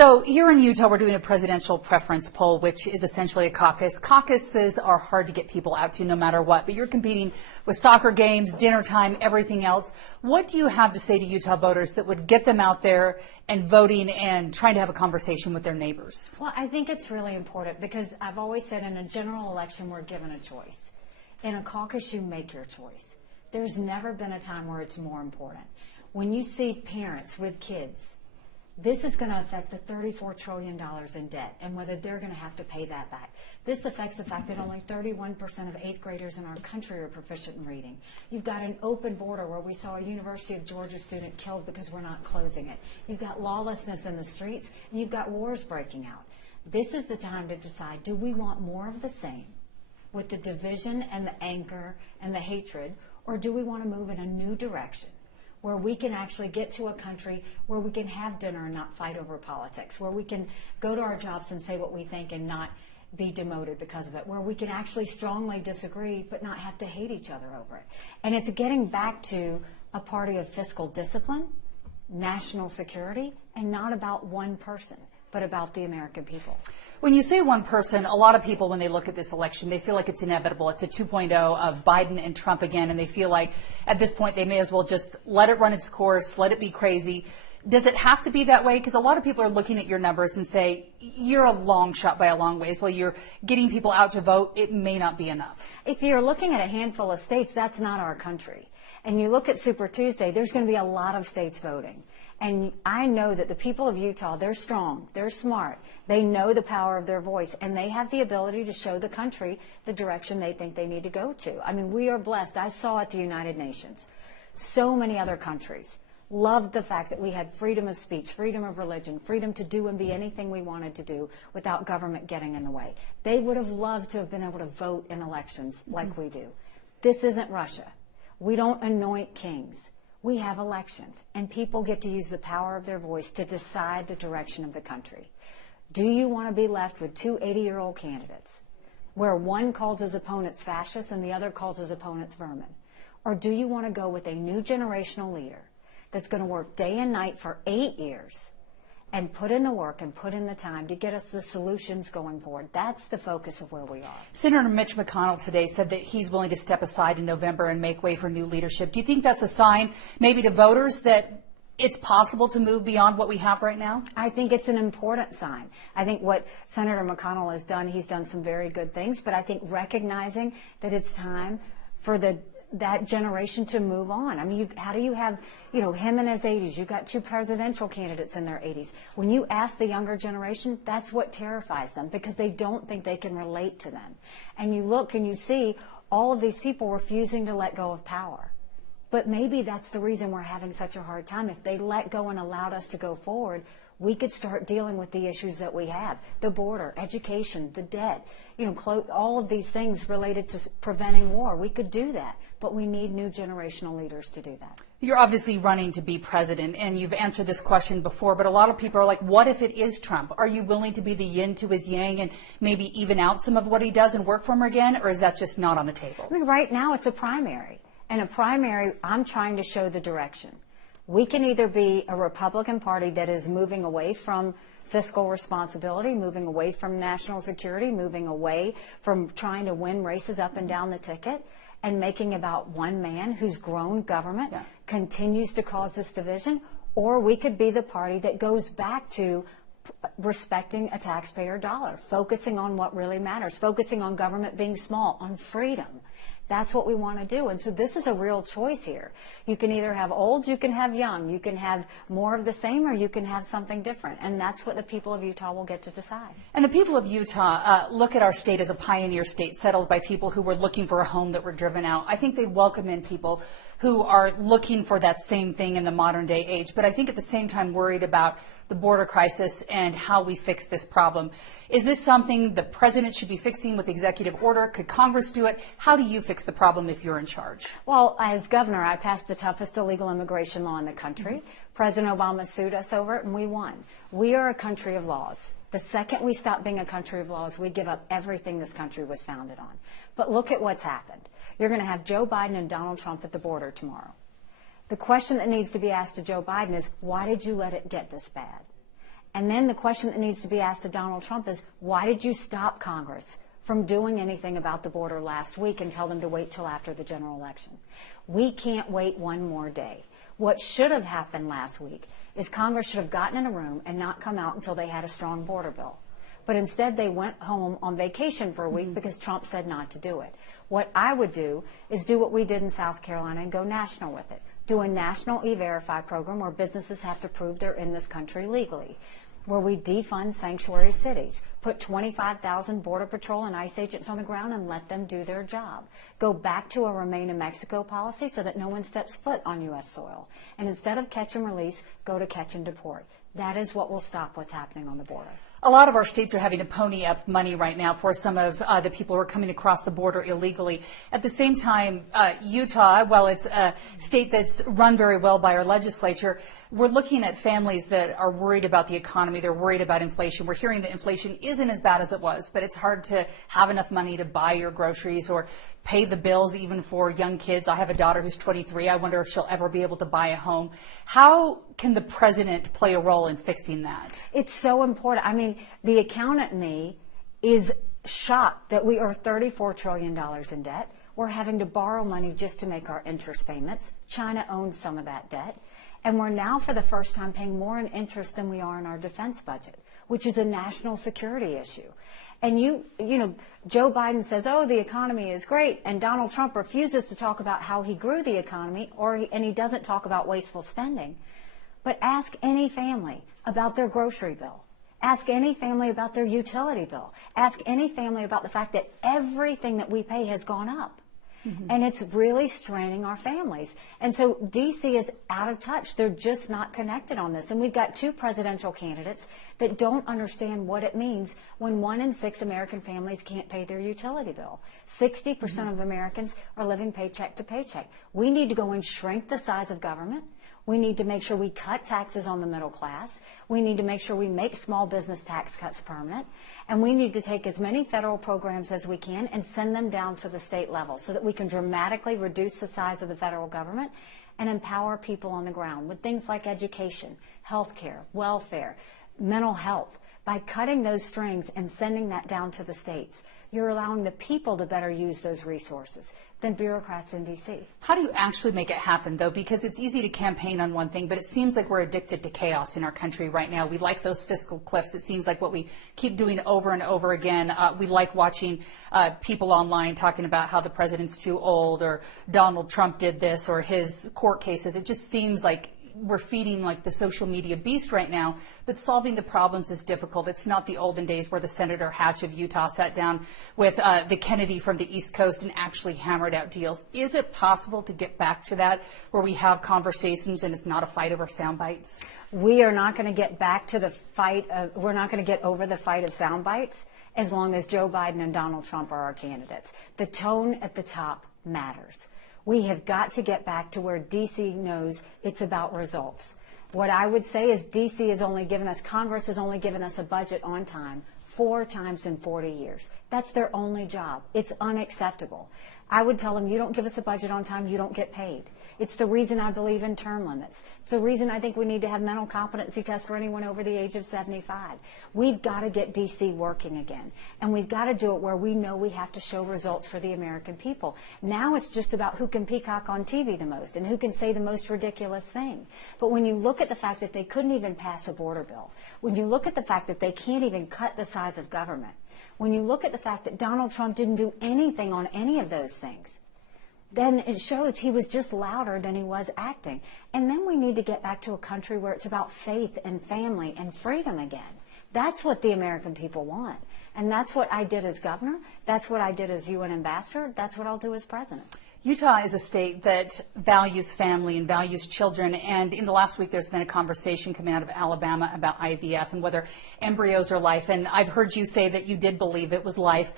So here in Utah, we're doing a presidential preference poll, which is essentially a caucus. Caucuses are hard to get people out to no matter what, but you're competing with soccer games, dinner time, everything else. What do you have to say to Utah voters that would get them out there and voting and trying to have a conversation with their neighbors? Well, I think it's really important because I've always said in a general election, we're given a choice. In a caucus, you make your choice. There's never been a time where it's more important. When you see parents with kids, this is going to affect the $34 trillion in debt and whether they're going to have to pay that back. This affects the fact that only 31% of 8th graders in our country are proficient in reading. You've got an open border where we saw a University of Georgia student killed because we're not closing it. You've got lawlessness in the streets, and you've got wars breaking out. This is the time to decide, do we want more of the same with the division and the anger and the hatred, or do we want to move in a new direction where we can actually get to a country where we can have dinner and not fight over politics, where we can go to our jobs and say what we think and not be demoted because of it, where we can actually strongly disagree but not have to hate each other over it. And it's getting back to a party of fiscal discipline, national security, and not about one person, but about the American people. When you say one person, a lot of people, when they look at this election, they feel like it's inevitable. It's a 2.0 of Biden and Trump again, and they feel like at this point they may as well just let it run its course, let it be crazy. Does it have to be that way? Because a lot of people are looking at your numbers and say, you're a long shot by a long ways. While you're getting people out to vote, it may not be enough. If you're looking at a handful of states, that's not our country. And you look at Super Tuesday, there's going to be a lot of states voting. And I know that the people of Utah, they're strong, they're smart, they know the power of their voice, and they have the ability to show the country the direction they think they need to go to. I mean, we are blessed. I saw at the United Nations, so many other countries loved the fact that we had freedom of speech, freedom of religion, freedom to do and be anything we wanted to do without government getting in the way. They would have loved to have been able to vote in elections like we do. This isn't Russia. We don't anoint kings. We have elections, and people get to use the power of their voice to decide the direction of the country. Do you want to be left with two 80-year-old candidates where one calls his opponents fascists and the other calls his opponents vermin? Or do you want to go with a new generational leader that's going to work day and night for 8 years and put in the work and put in the time to get us the solutions going forward? That's the focus of where we are. Senator Mitch McConnell today said that he's willing to step aside in November and make way for new leadership. Do you think that's a sign maybe to voters that it's possible to move beyond what we have right now? I think it's an important sign. I think what Senator McConnell has done, he's done some very good things, but I think recognizing that it's time for that generation to move on. I mean, how do you have, him in his 80s? You've got two presidential candidates in their 80s. When you ask the younger generation, that's what terrifies them because they don't think they can relate to them. And you look and you see all of these people refusing to let go of power. But maybe that's the reason we're having such a hard time. If they let go and allowed us to go forward, we could start dealing with the issues that we have, the border, education, the debt, all of these things related to preventing war. We could do that, but we need new generational leaders to do that. You're obviously running to be president, and you've answered this question before, but a lot of people are like, what if it is Trump? Are you willing to be the yin to his yang and maybe even out some of what he does and work for him again, or is that just not on the table? I mean, right now it's a primary. And a primary, I'm trying to show the direction. We can either be a Republican Party that is moving away from fiscal responsibility, moving away from national security, moving away from trying to win races up and down the ticket, and making about one man who's grown government, continues to cause this division, or we could be the party that goes back to respecting a taxpayer dollar, focusing on what really matters, focusing on government being small, on freedom. That's what we want to do. And so this is a real choice here. You can either have old, you can have young, you can have more of the same, or you can have something different. And that's what the people of Utah will get to decide. And the people of Utah look at our state as a pioneer state settled by people who were looking for a home that were driven out. I think they'd welcome in people who are looking for that same thing in the modern day age, but I think at the same time worried about the border crisis and how we fix this problem. Is this something the president should be fixing with executive order? Could Congress do it? How do you fix the problem if you're in charge? Well, as governor, I passed the toughest illegal immigration law in the country. President Obama sued us over it, and we won. We are a country of laws. The second we stop being a country of laws, we give up everything this country was founded on. But look at what's happened. You're going to have Joe Biden and Donald Trump at the border tomorrow. The question that needs to be asked to Joe Biden is, why did you let it get this bad? And then the question that needs to be asked of Donald Trump is, why did you stop Congress from doing anything about the border last week and tell them to wait till after the general election? We can't wait one more day. What should have happened last week is Congress should have gotten in a room and not come out until they had a strong border bill. But instead they went home on vacation for a week because Trump said not to do it. What I would do is do what we did in South Carolina and go national with it. Do a national E-Verify program where businesses have to prove they're in this country legally, where we defund sanctuary cities, put 25,000 Border Patrol and ICE agents on the ground and let them do their job. Go back to a Remain in Mexico policy so that no one steps foot on U.S. soil. And instead of catch and release, go to catch and deport. That is what will stop what's happening on the border. A lot of our states are having to pony up money right now for some of the people who are coming across the border illegally. At the same time, Utah, while it's a state that's run very well by our legislature, we're looking at families that are worried about the economy. They're worried about inflation. We're hearing that inflation isn't as bad as it was, but it's hard to have enough money to buy your groceries or pay the bills even for young kids. I have a daughter who's 23. I wonder if she'll ever be able to buy a home. How can the president play a role in fixing that? It's so important. I mean, the accountant me is shocked that we are $34 trillion in debt. We're having to borrow money just to make our interest payments. China owns some of that debt. And we're now, for the first time, paying more in interest than we are in our defense budget, which is a national security issue. And you know, Joe Biden says, oh, the economy is great, and Donald Trump refuses to talk about how he grew the economy, and he doesn't talk about wasteful spending. But ask any family about their grocery bill. Ask any family about their utility bill. Ask any family about the fact that everything that we pay has gone up. Mm-hmm. And it's really straining our families. And so D.C. is out of touch. They're just not connected on this. And we've got two presidential candidates that don't understand what it means when 1 in 6 American families can't pay their utility bill. 60% of Americans are living paycheck to paycheck. We need to go and shrink the size of government. We need to make sure we cut taxes on the middle class. We need to make sure we make small business tax cuts permanent. And we need to take as many federal programs as we can and send them down to the state level so that we can dramatically reduce the size of the federal government and empower people on the ground with things like education, healthcare, welfare, mental health. By cutting those strings and sending that down to the states, you're allowing the people to better use those resources than bureaucrats in D.C. How do you actually make it happen, though? Because it's easy to campaign on one thing, but it seems like we're addicted to chaos in our country right now. We like those fiscal cliffs. It seems like what we keep doing over and over again. We like watching people online talking about how the president's too old, or Donald Trump did this, or his court cases. It just seems like we're feeding like the social media beast right now, but solving the problems is difficult. It's not the olden days where the Senator Hatch of Utah sat down with the Kennedy from the East Coast and actually hammered out deals. Is it possible to get back to that, where we have conversations and it's not a fight over sound bites? We are not going to get back to the fight of, we're not going to get over the fight of sound bites as long as Joe Biden and Donald Trump are our candidates. The tone at the top matters. We have got to get back to where D.C. knows it's about results. What I would say is D.C. has only given us, Congress has only given us a budget on time 4 times in 40 years. That's their only job. It's unacceptable. I would tell them, you don't give us a budget on time, you don't get paid. It's the reason I believe in term limits. It's the reason I think we need to have mental competency tests for anyone over the age of 75. We've got to get D.C. working again. And we've got to do it where we know we have to show results for the American people. Now it's just about who can peacock on TV the most and who can say the most ridiculous thing. But when you look at the fact that they couldn't even pass a border bill, when you look at the fact that they can't even cut the size of government, when you look at the fact that Donald Trump didn't do anything on any of those things, then it shows he was just louder than he was acting. And then we need to get back to a country where it's about faith and family and freedom again. That's what the American people want. And that's what I did as governor. That's what I did as UN ambassador. That's what I'll do as president. Utah is a state that values family and values children, and in the last week there's been a conversation coming out of Alabama about IVF and whether embryos are life, and I've heard you say that you did believe it was life.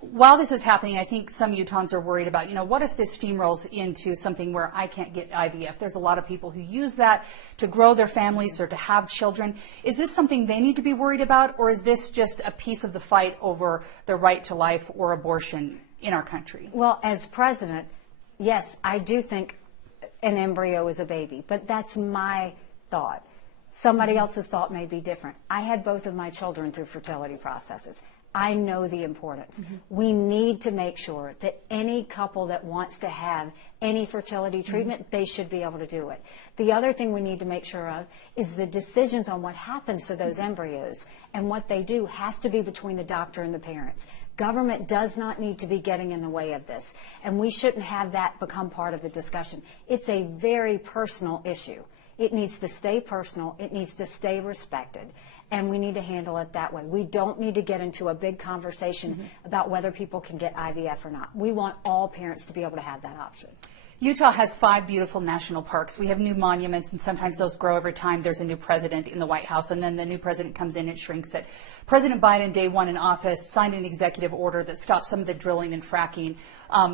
While this is happening, I think some Utahns are worried about, what if this steamrolls into something where I can't get IVF? There's a lot of people who use that to grow their families or to have children. Is this something they need to be worried about, or is this just a piece of the fight over the right to life or abortion in our country? Well, as president, yes, I do think an embryo is a baby, but that's my thought. Somebody else's thought may be different. I had both of my children through fertility processes. I know the importance. We need to make sure that any couple that wants to have any fertility treatment, they should be able to do it. The other thing we need to make sure of is the decisions on what happens to those embryos and what they do has to be between the doctor and the parents. Government does not need to be getting in the way of this, and we shouldn't have that become part of the discussion. It's a very personal issue. It needs to stay personal. It needs to stay respected. And we need to handle it that way. We don't need to get into a big conversation about whether people can get IVF or not. We want all parents to be able to have that option. Utah has 5 beautiful national parks. We have new monuments, and sometimes those grow every time there's a new president in the White House, and then the new president comes in and shrinks it. President Biden, day one in office, signed an executive order that stopped some of the drilling and fracking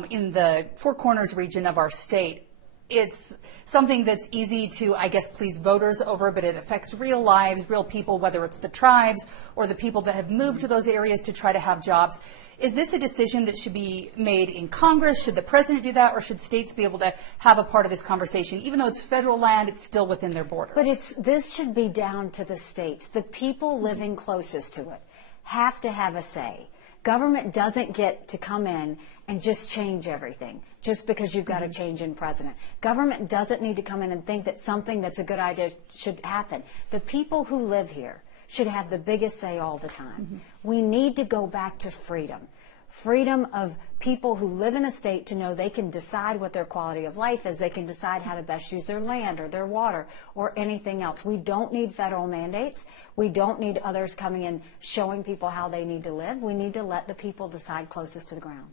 in the Four Corners region of our state. It's something that's easy to, I guess, please voters over, but it affects real lives, real people, whether it's the tribes or the people that have moved to those areas to try to have jobs. Is this a decision that should be made in Congress? Should the president do that, or should states be able to have a part of this conversation? Even though it's federal land, it's still within their borders. But this should be down to the states. The people living closest to it have to have a say. Government doesn't get to come in and just change everything just because you've got a change in president. Government doesn't need to come in and think that something that's a good idea should happen. The people who live here should have the biggest say all the time. We need to go back to freedom. Freedom of people who live in a state to know they can decide what their quality of life is. They can decide how to best use their land or their water or anything else. We don't need federal mandates. We don't need others coming in showing people how they need to live. We need to let the people decide closest to the ground.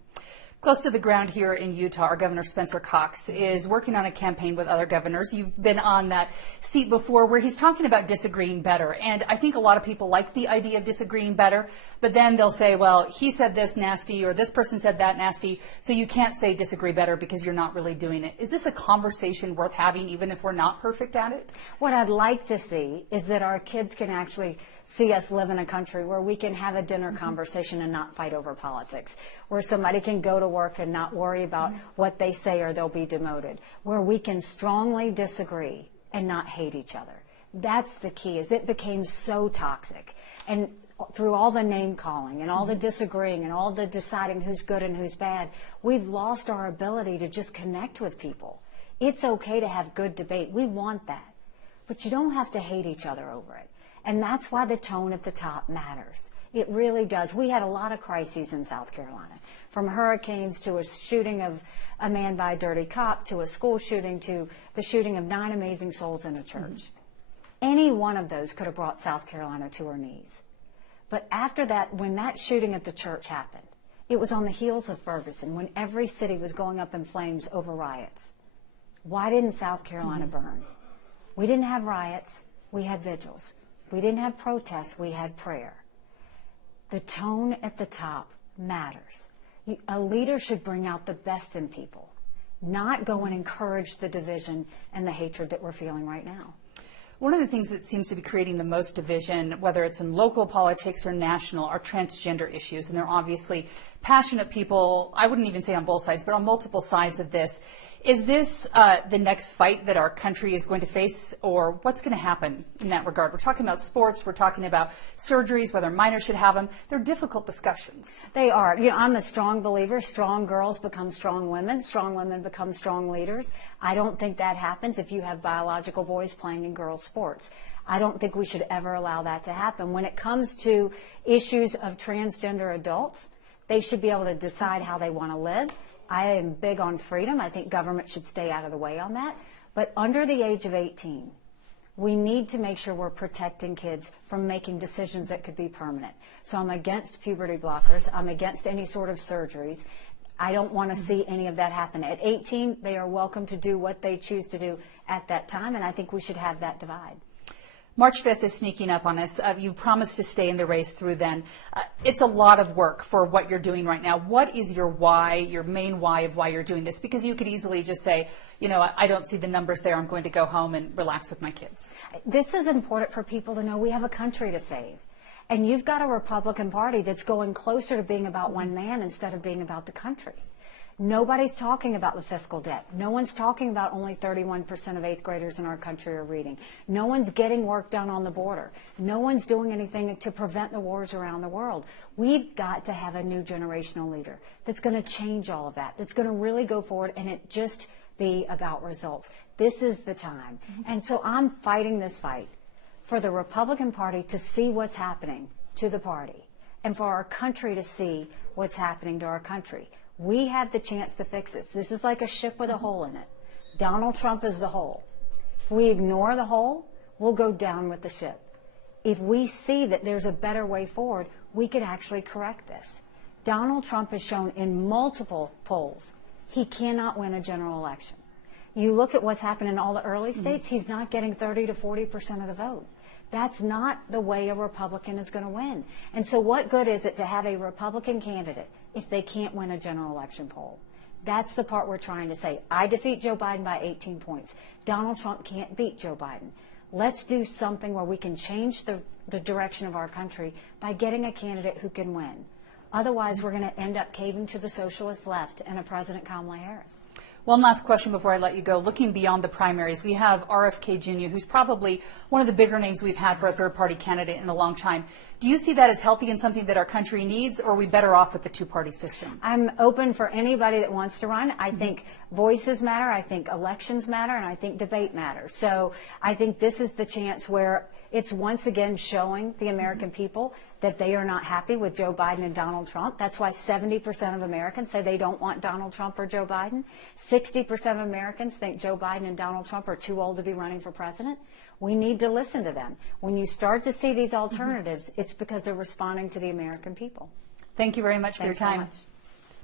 Close to the ground here in Utah, our Governor Spencer Cox is working on a campaign with other governors. You've been on that seat before where he's talking about disagreeing better. And I think a lot of people like the idea of disagreeing better, but then they'll say, well, he said this nasty or this person said that nasty, so you can't say disagree better because you're not really doing it. Is this a conversation worth having even if we're not perfect at it? What I'd like to see is that our kids can actually see us live in a country where we can have a dinner conversation and not fight over politics, where somebody can go to work and not worry about what they say or they'll be demoted, where we can strongly disagree and not hate each other. That's the key, is it became so toxic. And through all the name calling and all the disagreeing and all the deciding who's good and who's bad, we've lost our ability to just connect with people. It's okay to have good debate. We want that. But you don't have to hate each other over it. And that's why the tone at the top matters. It really does. We had a lot of crises in South Carolina, from hurricanes to a shooting of a man by a dirty cop to a school shooting to the shooting of 9 amazing souls in a church. Any one of those could have brought South Carolina to her knees. But after that, when that shooting at the church happened, it was on the heels of Ferguson, when every city was going up in flames over riots. Why didn't South Carolina burn? We didn't have riots. We had vigils. We didn't have protests, we had prayer. The tone at the top matters. A leader should bring out the best in people, not go and encourage the division and the hatred that we're feeling right now. One of the things that seems to be creating the most division, whether it's in local politics or national, are transgender issues. And they're obviously passionate people, I wouldn't even say on both sides, but on multiple sides of this. Is this the next fight that our country is going to face, or what's going to happen in that regard? We're talking about sports, we're talking about surgeries, whether minors should have them. They're difficult discussions. They are. I'm a strong believer. Strong girls become strong women become strong leaders. I don't think that happens if you have biological boys playing in girls' sports. I don't think we should ever allow that to happen. When it comes to issues of transgender adults, they should be able to decide how they want to live. I am big on freedom. I think government should stay out of the way on that. But under the age of 18, we need to make sure we're protecting kids from making decisions that could be permanent. So I'm against puberty blockers. I'm against any sort of surgeries. I don't want to see any of that happen. At 18, they are welcome to do what they choose to do at that time, and I think we should have that divide. March 5th is sneaking up on us. You promised to stay in the race through then. It's a lot of work for what you're doing right now. What is your why, your main why of why you're doing this? Because you could easily just say, I don't see the numbers there. I'm going to go home and relax with my kids. This is important for people to know. We have a country to save. And you've got a Republican Party that's going closer to being about one man instead of being about the country. Nobody's talking about the fiscal debt. No one's talking about only 31% of 8th graders in our country are reading. No one's getting work done on the border. No one's doing anything to prevent the wars around the world. We've got to have a new generational leader that's going to change all of that, that's going to really go forward and it just be about results. This is the time. And so I'm fighting this fight for the Republican Party to see what's happening to the party and for our country to see what's happening to our country. We have the chance to fix it. This is like a ship with a hole in it. Donald Trump is the hole. If we ignore the hole, we'll go down with the ship. If we see that there's a better way forward, we could actually correct this. Donald Trump has shown in multiple polls he cannot win a general election. You look at what's happened in all the early states, he's not getting 30 to 40% of the vote. That's not the way a Republican is going to win. And so what good is it to have a Republican candidate if they can't win a general election poll? That's the part we're trying to say. I defeat Joe Biden by 18 points. Donald Trump can't beat Joe Biden. Let's do something where we can change the direction of our country by getting a candidate who can win. Otherwise, we're going to end up caving to the socialist left and a President Kamala Harris. One last question before I let you go. Looking beyond the primaries, we have RFK Jr., who's probably one of the bigger names we've had for a third-party candidate in a long time. Do you see that as healthy and something that our country needs, or are we better off with the two-party system? I'm open for anybody that wants to run. I think voices matter. I think elections matter. And I think debate matters. So I think this is the chance where it's once again showing the American people that they are not happy with Joe Biden and Donald Trump. That's why 70% of Americans say they don't want Donald Trump or Joe Biden. 60% of Americans think Joe Biden and Donald Trump are too old to be running for president. We need to listen to them. When you start to see these alternatives, it's because they're responding to the American people. Thank you very much for your time. Thanks so much.